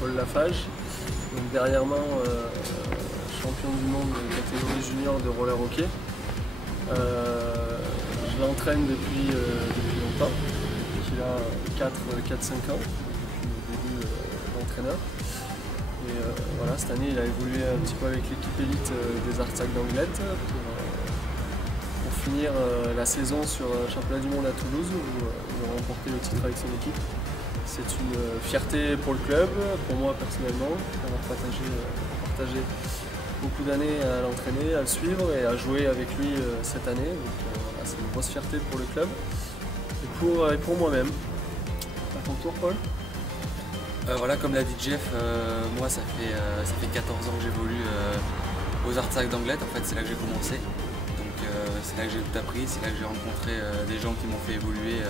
Paul Lafage. Donc derrière moi, champion du monde de catégorie junior de roller hockey. Je l'entraîne depuis longtemps, depuis qu'il a 4-5 ans, depuis le début d'entraîneur. Et voilà, cette année il a évolué un petit peu avec l'équipe élite des Artsakh d'Anglet pour finir la saison sur un championnat du monde à Toulouse où ils ont remporté le titre avec son équipe. C'est une fierté pour le club, pour moi personnellement, d'avoir partagé beaucoup d'années à l'entraîner, à le suivre et à jouer avec lui cette année. Voilà, c'est une grosse fierté pour le club et pour moi-même. À ton tour, Paul? Voilà, comme l'a dit Jeff, moi ça fait 14 ans que j'évolue aux Artsakh d'Anglet. En fait, c'est là que j'ai commencé. Donc c'est là que j'ai tout appris, c'est là que j'ai rencontré des gens qui m'ont fait évoluer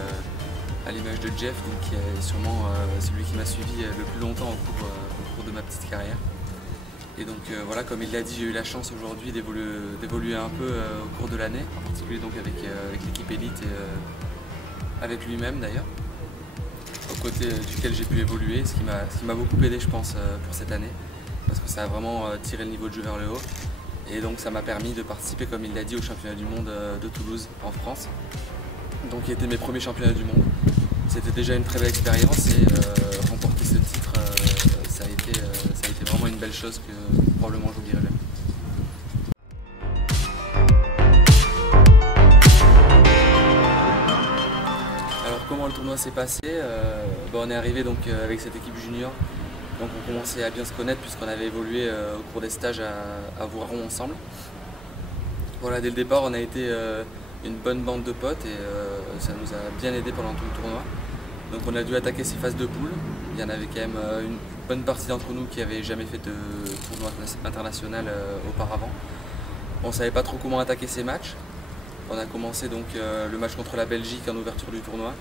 à l'image de Jeff, donc, qui est sûrement celui qui m'a suivi le plus longtemps au cours de ma petite carrière. Et donc voilà, comme il l'a dit, j'ai eu la chance aujourd'hui d'évoluer un peu au cours de l'année, en particulier donc avec l'équipe élite et avec lui-même d'ailleurs, aux côtés duquel j'ai pu évoluer, ce qui m'a beaucoup aidé je pense pour cette année, parce que ça a vraiment tiré le niveau de jeu vers le haut. Et donc ça m'a permis de participer, comme il l'a dit, au championnat du monde de Toulouse en France, donc qui étaient mes premiers championnats du monde. C'était déjà une très belle expérience et remporter ce titre, ça a été vraiment une belle chose que probablement j'oublierai jamais. Alors comment le tournoi s'est passé? On est arrivé donc avec cette équipe junior, donc on commençait à bien se connaître puisqu'on avait évolué au cours des stages à Voiron ensemble. Voilà, dès le départ on a été une bonne bande de potes et ça nous a bien aidé pendant tout le tournoi. Donc on a dû attaquer ces phases de poule. Il y en avait quand même une bonne partie d'entre nous qui n'avaient jamais fait de tournoi international auparavant. On ne savait pas trop comment attaquer ces matchs. On a commencé donc le match contre la Belgique en ouverture du tournoi,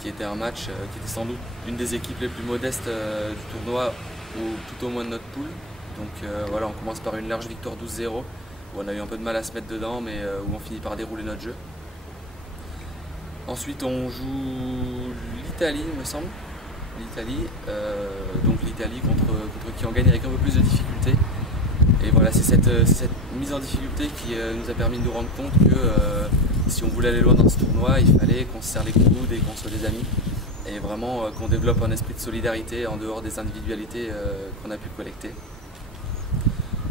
qui était un match qui était sans doute une des équipes les plus modestes du tournoi, ou tout au moins de notre poule. Donc voilà, on commence par une large victoire 12-0, où on a eu un peu de mal à se mettre dedans, mais où on finit par dérouler notre jeu. Ensuite on joue l'Italie, il me semble. L'Italie, donc l'Italie contre qui on gagne avec un peu plus de difficulté. Et voilà, c'est cette mise en difficulté qui nous a permis de nous rendre compte que si on voulait aller loin dans ce tournoi, il fallait qu'on se serre les coudes et qu'on soit des amis. Et vraiment qu'on développe un esprit de solidarité en dehors des individualités qu'on a pu collecter.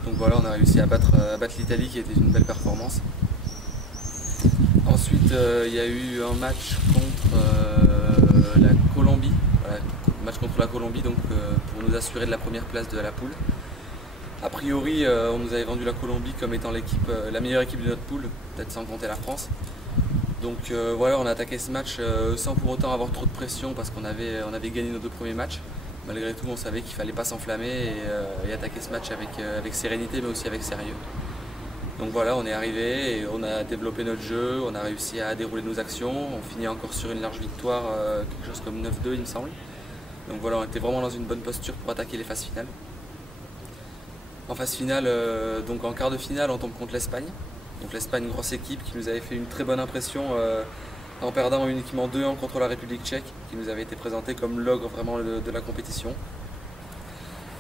Donc voilà, on a réussi à battre l'Italie, qui était une belle performance. Ensuite, il y a eu un match contre la Colombie, voilà, match contre la Colombie, donc pour nous assurer de la première place de la poule. A priori, on nous avait vendu la Colombie comme étant la meilleure équipe de notre poule, peut-être sans compter la France. Donc voilà, on a attaqué ce match sans pour autant avoir trop de pression, parce qu'on avait gagné nos 2 premiers matchs. Malgré tout, on savait qu'il ne fallait pas s'enflammer et attaquer ce match avec sérénité, mais aussi avec sérieux. Donc voilà, on est arrivé et on a développé notre jeu, on a réussi à dérouler nos actions, on finit encore sur une large victoire, quelque chose comme 9-2 il me semble. Donc voilà, on était vraiment dans une bonne posture pour attaquer les phases finales. En phase finale, donc en quart de finale, on tombe contre l'Espagne. Donc l'Espagne, grosse équipe qui nous avait fait une très bonne impression en perdant uniquement 2-1 contre la République tchèque, qui nous avait été présentée comme l'ogre vraiment de la compétition.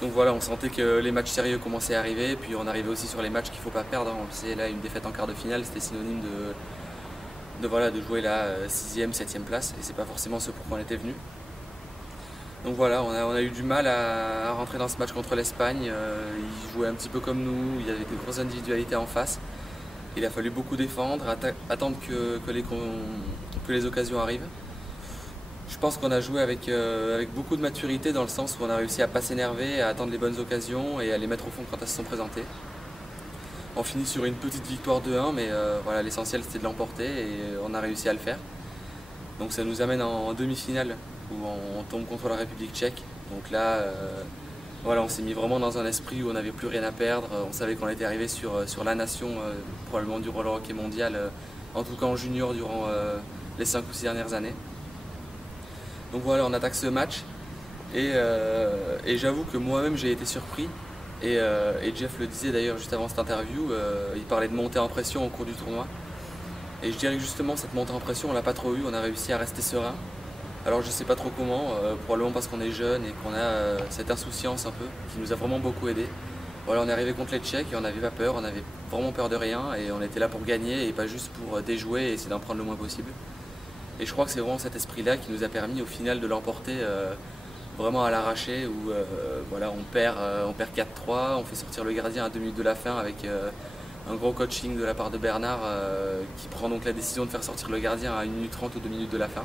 Donc voilà, on sentait que les matchs sérieux commençaient à arriver, puis on arrivait aussi sur les matchs qu'il ne faut pas perdre. On sait, là, une défaite en quart de finale, c'était synonyme de jouer la 6e, 7e place, et c'est pas forcément ce pour quoi on était venu. Donc voilà, on a eu du mal à rentrer dans ce match contre l'Espagne. Ils jouaient un petit peu comme nous, il y avait des grosses individualités en face. Il a fallu beaucoup défendre, attendre que les occasions arrivent. Je pense qu'on a joué avec beaucoup de maturité, dans le sens où on a réussi à ne pas s'énerver, à attendre les bonnes occasions et à les mettre au fond quand elles se sont présentées. On finit sur une petite victoire 2-1, mais voilà, l'essentiel c'était de l'emporter et on a réussi à le faire. Donc ça nous amène en demi-finale, où on tombe contre la République tchèque. Donc là, voilà, on s'est mis vraiment dans un esprit où on n'avait plus rien à perdre. On savait qu'on était arrivé sur la nation, probablement du roller hockey mondial, en tout cas en junior durant les 5 ou 6 dernières années. Donc voilà, on attaque ce match et j'avoue que moi-même j'ai été surpris. Et Jeff le disait d'ailleurs juste avant cette interview, il parlait de montée en pression au cours du tournoi. Et je dirais que justement cette montée en pression, on l'a pas trop eu, on a réussi à rester serein. Alors je sais pas trop comment, probablement parce qu'on est jeune et qu'on a cette insouciance un peu qui nous a vraiment beaucoup aidé. Voilà, on est arrivé contre les Tchèques et on n'avait pas peur, on avait vraiment peur de rien et on était là pour gagner et pas juste pour déjouer et essayer d'en prendre le moins possible. Et je crois que c'est vraiment cet esprit-là qui nous a permis au final de l'emporter vraiment à l'arraché où voilà, on perd 4-3, on fait sortir le gardien à 2 minutes de la fin avec un gros coaching de la part de Bernard qui prend donc la décision de faire sortir le gardien à 1 minute 30 ou 2 minutes de la fin.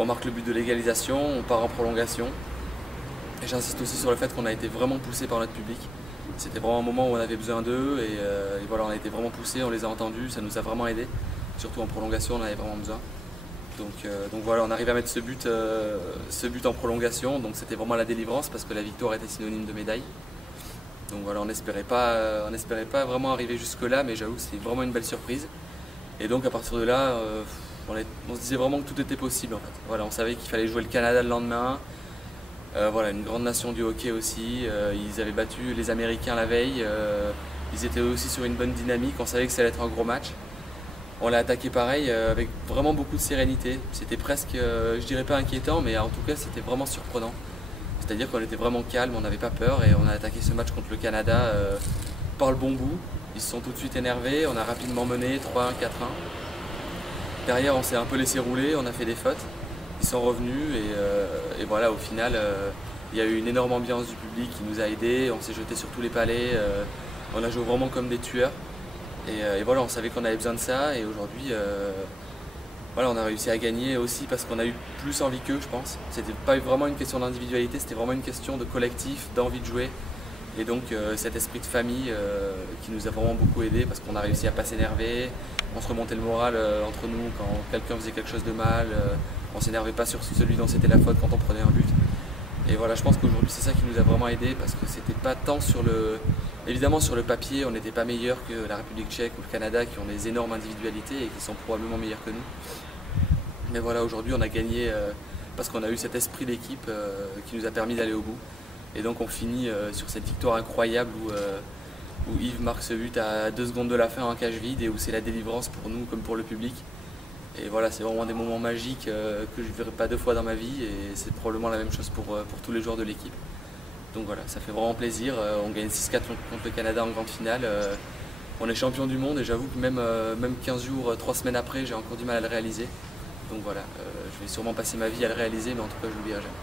On marque le but de l'égalisation, on part en prolongation. Et j'insiste aussi sur le fait qu'on a été vraiment poussé par notre public. C'était vraiment un moment où on avait besoin d'eux et voilà, on a été vraiment poussé, on les a entendus, ça nous a vraiment aidé. Surtout en prolongation, on en avait vraiment besoin. Donc voilà, on arrive à mettre ce but en prolongation, donc c'était vraiment la délivrance parce que la victoire était synonyme de médaille. Donc voilà, on n'espérait pas vraiment arriver jusque là, mais j'avoue que c'est vraiment une belle surprise. Et donc à partir de là, on se disait vraiment que tout était possible en fait. Voilà, on savait qu'il fallait jouer le Canada le lendemain. Voilà, une grande nation du hockey aussi. Ils avaient battu les Américains la veille. Ils étaient aussi sur une bonne dynamique. On savait que ça allait être un gros match. On l'a attaqué pareil avec vraiment beaucoup de sérénité. C'était presque, je dirais pas inquiétant, mais en tout cas c'était vraiment surprenant. C'est-à-dire qu'on était vraiment calme, on n'avait pas peur et on a attaqué ce match contre le Canada par le bon bout. Ils se sont tout de suite énervés, on a rapidement mené 3-1, 4-1. Derrière, on s'est un peu laissé rouler, on a fait des fautes. Ils sont revenus et voilà, au final, il y a eu une énorme ambiance du public qui nous a aidés. On s'est jeté sur tous les palets. On a joué vraiment comme des tueurs. Et voilà, on savait qu'on avait besoin de ça. Et aujourd'hui, voilà, on a réussi à gagner aussi parce qu'on a eu plus envie qu'eux, je pense. C'était pas vraiment une question d'individualité, c'était vraiment une question de collectif, d'envie de jouer. Et donc cet esprit de famille qui nous a vraiment beaucoup aidé parce qu'on a réussi à pas s'énerver. On se remontait le moral entre nous quand quelqu'un faisait quelque chose de mal. On s'énervait pas sur celui dont c'était la faute quand on prenait un but. Et voilà, je pense qu'aujourd'hui c'est ça qui nous a vraiment aidé parce que c'était pas tant sur le... Évidemment sur le papier, on n'était pas meilleur que la République tchèque ou le Canada qui ont des énormes individualités et qui sont probablement meilleurs que nous. Mais voilà, aujourd'hui on a gagné parce qu'on a eu cet esprit d'équipe qui nous a permis d'aller au bout. Et donc on finit sur cette victoire incroyable où Yves marque ce but à 2 secondes de la fin en cage vide et où c'est la délivrance pour nous comme pour le public. Et voilà, c'est vraiment des moments magiques que je ne verrai pas 2 fois dans ma vie et c'est probablement la même chose pour tous les joueurs de l'équipe. Donc voilà, ça fait vraiment plaisir. On gagne 6-4 contre le Canada en grande finale. On est champion du monde et j'avoue que même 15 jours, 3 semaines après, j'ai encore du mal à le réaliser. Donc voilà, je vais sûrement passer ma vie à le réaliser, mais en tout cas, je ne l'oublierai jamais.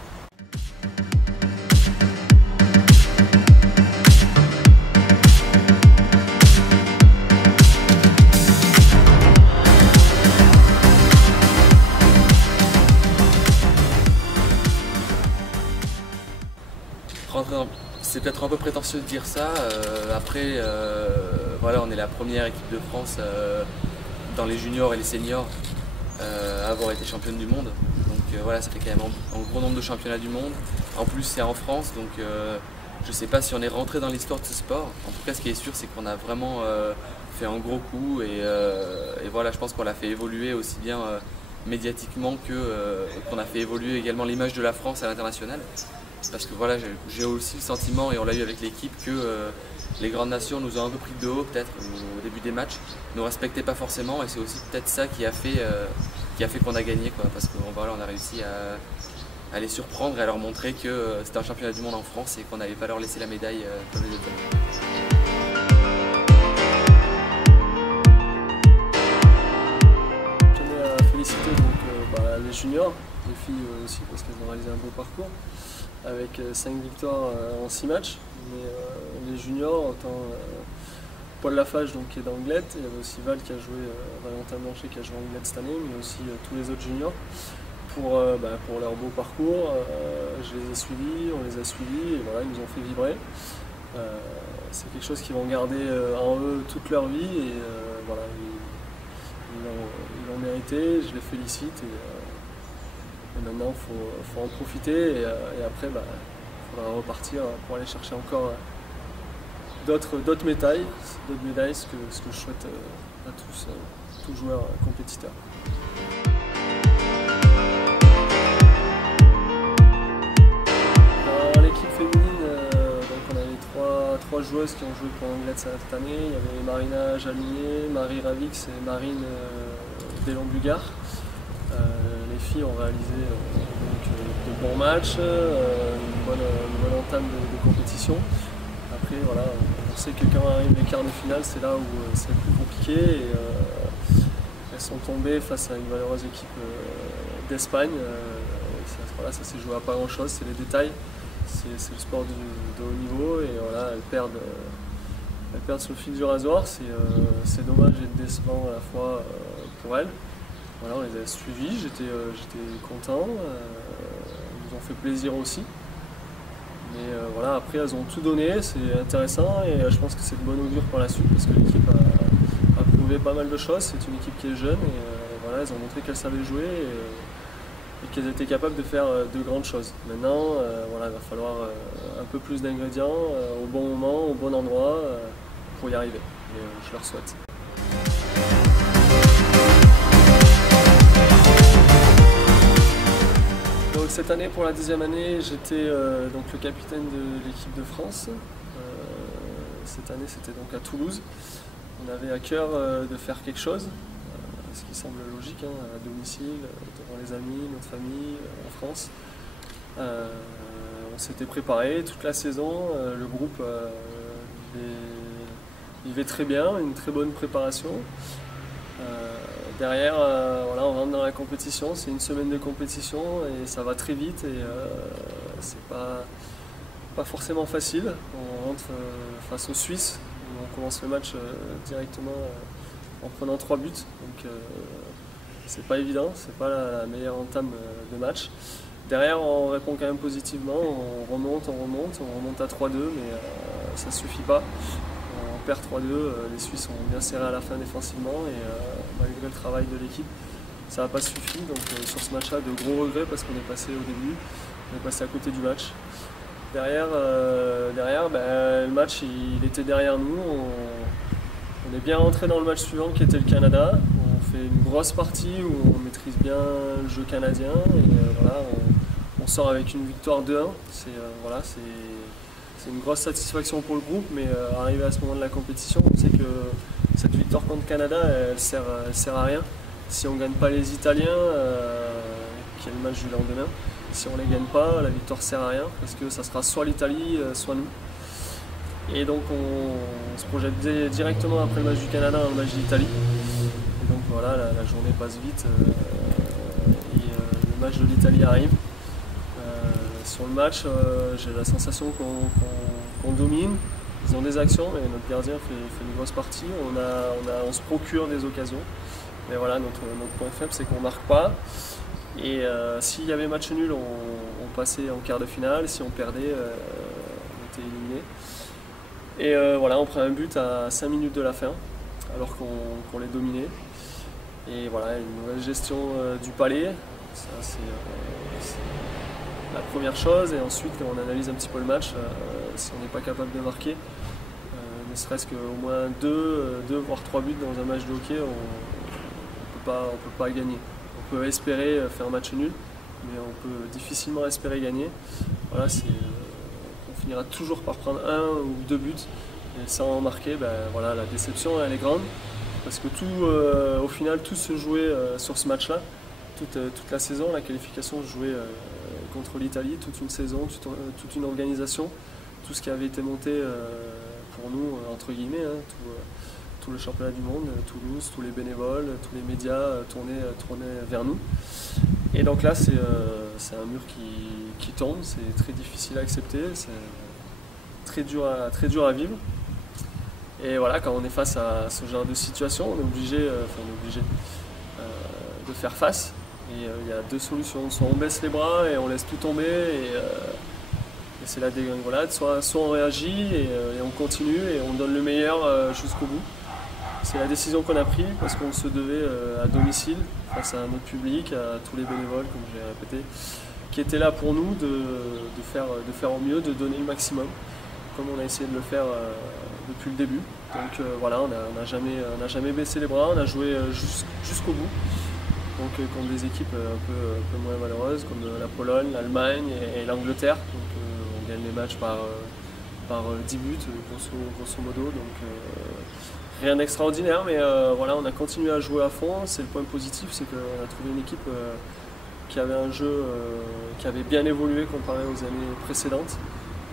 C'est peut-être un peu prétentieux de dire ça. Après, voilà, on est la première équipe de France dans les juniors et les seniors à avoir été championne du monde. Donc voilà, ça fait quand même un gros nombre de championnats du monde. En plus, c'est en France, donc je ne sais pas si on est rentré dans l'histoire de ce sport. En tout cas, ce qui est sûr, c'est qu'on a vraiment fait un gros coup et voilà, je pense qu'on l'a fait évoluer aussi bien médiatiquement qu'on a fait évoluer également l'image de la France à l'international. Parce que voilà, j'ai aussi le sentiment, et on l'a eu avec l'équipe, que les grandes nations nous ont un peu pris de haut peut-être au début des matchs, ne nous respectaient pas forcément et c'est aussi peut-être ça qui a fait qu'on a gagné, quoi, parce qu'on voilà, on a réussi à les surprendre et à leur montrer que c'était un championnat du monde en France et qu'on n'allait pas leur laisser la médaille comme les autres. Je tenais à féliciter donc, les juniors, les filles aussi parce qu'elles ont réalisé un beau parcours avec 5 victoires en 6 matchs. Mais les juniors, autant Paul Lafage donc, qui est d'Anglette, il y avait aussi Val qui a joué, Valentin Blanchet qui a joué Anglette cette année, mais aussi tous les autres juniors. Pour leur beau parcours, je les ai suivis, on les a suivis et voilà, ils nous ont fait vibrer. C'est quelque chose qu'ils vont garder en eux toute leur vie et voilà, ils l'ont mérité, je les félicite et maintenant il faut en profiter et après il faudra repartir pour aller chercher encore d'autres médailles, ce que je souhaite à tous joueurs compétiteurs. Trois joueuses qui ont joué pour Anglette cette année. Il y avait Marina Jalinier, Marie Ravix et Marine Delon-Bugard. Les les filles ont réalisé de bons matchs, une bonne entame de compétition. Après, voilà, on sait que quand arrive les quarts de finale, c'est là où c'est le plus compliqué. Et, elles sont tombées face à une valeureuse équipe d'Espagne. Voilà, ça s'est joué à pas grand chose, c'est les détails. C'est le sport de haut niveau et voilà, elles perdent sur le fil du rasoir. C'est dommage et décevant à la fois pour elles. Voilà, on les a suivis, j'étais content. Elles nous ont fait plaisir aussi. Mais voilà, après elles ont tout donné, c'est intéressant et je pense que c'est de bon augure pour la suite parce que l'équipe a prouvé pas mal de choses. C'est une équipe qui est jeune et voilà, elles ont montré qu'elles savaient jouer et qu'elles étaient capables de faire de grandes choses. Maintenant, voilà, il va falloir un peu plus d'ingrédients au bon moment, au bon endroit pour y arriver. Et je leur souhaite. Donc cette année, pour la 10e année, j'étais donc le capitaine de l'équipe de France. Cette année, c'était donc à Toulouse. On avait à cœur de faire quelque chose, ce qui semble logique, hein, à domicile, devant les amis, notre famille, en France. On s'était préparé toute la saison, le groupe vivait très bien, une très bonne préparation. Derrière, voilà, on rentre dans la compétition, c'est une semaine de compétition et ça va très vite et c'est pas forcément facile. On rentre face aux Suisses, où on commence le match directement en prenant 3 buts, donc c'est pas évident, c'est pas la meilleure entame de match. Derrière, on répond quand même positivement, on remonte à 3-2, mais ça suffit pas. On perd 3-2, les Suisses ont bien serré à la fin défensivement et malgré le travail de l'équipe, ça n'a pas suffi. Donc sur ce match-là, de gros regrets parce qu'on est passé au début, on est passé à côté du match. Derrière, le match il était derrière nous. On est bien rentré dans le match suivant qui était le Canada. On fait une grosse partie où on maîtrise bien le jeu canadien et voilà, on sort avec une victoire 2-1. C'est une grosse satisfaction pour le groupe, mais arrivé à ce moment de la compétition, on sait que cette victoire contre le Canada, elle sert à rien. Si on ne gagne pas les Italiens, qui est le match du lendemain, si on ne les gagne pas, la victoire ne sert à rien, parce que ça sera soit l'Italie, soit nous. Et donc on se projette directement après le match du Canada dans le match d'Italie. Et donc voilà, la journée passe vite et le match de l'Italie arrive. Sur le match, j'ai la sensation qu'on domine. Ils ont des actions, mais notre gardien fait une grosse partie. On se procure des occasions. Mais voilà, notre point faible, c'est qu'on ne marque pas. Et s'il y avait match nul, on passait en quart de finale. Si on perdait, on était éliminé. Et voilà, on prend un but à 5 minutes de la fin, alors qu'on les dominait. Et voilà, une mauvaise gestion du palais. Ça, c'est la première chose, et ensuite quand on analyse un petit peu le match, si on n'est pas capable de marquer, ne serait-ce qu'au moins 2 voire 3 buts dans un match de hockey, on peut pas gagner. On peut espérer faire un match nul, mais on peut difficilement espérer gagner. Voilà, on finira toujours par prendre 1 ou 2 buts, et sans marquer, voilà, la déception elle est grande, parce que au final tout se jouait sur ce match-là. Toute la saison, la qualification se jouait contre l'Italie, toute une saison, toute une organisation, tout ce qui avait été monté pour nous, entre guillemets, hein, tout le championnat du monde, Toulouse, tous les bénévoles, tous les médias tournaient vers nous. Et donc là, c'est un mur qui tombe, c'est très difficile à accepter, c'est très dur à vivre. Et voilà, quand on est face à ce genre de situation, on est obligé de faire face. Et il y a 2 solutions, soit on baisse les bras et on laisse tout tomber et c'est la dégringolade, soit on réagit et on continue et on donne le meilleur jusqu'au bout. C'est la décision qu'on a prise parce qu'on se devait à domicile, face à notre public, à tous les bénévoles, comme j'ai répété, qui étaient là pour nous de faire au mieux, de donner le maximum, comme on a essayé de le faire depuis le début. Donc voilà, on n'a jamais baissé les bras, on a joué jusqu'au bout. Donc contre des équipes un peu moins malheureuses comme la Pologne, l'Allemagne et l'Angleterre. Donc on gagne les matchs par 10 buts grosso modo. Donc rien d'extraordinaire, mais voilà, on a continué à jouer à fond. C'est le point positif, c'est qu'on a trouvé une équipe qu'il y avait un jeu qui avait bien évolué comparé aux années précédentes.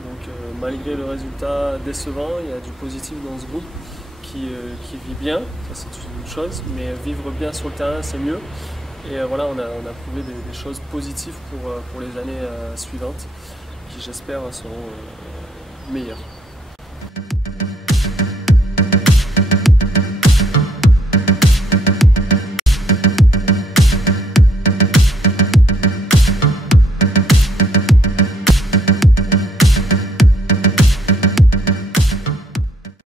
Donc malgré le résultat décevant, il y a du positif dans ce groupe qui vit bien, ça c'est une chose, mais vivre bien sur le terrain c'est mieux. Et voilà, on a trouvé des choses positives pour les années suivantes, qui j'espère seront meilleures.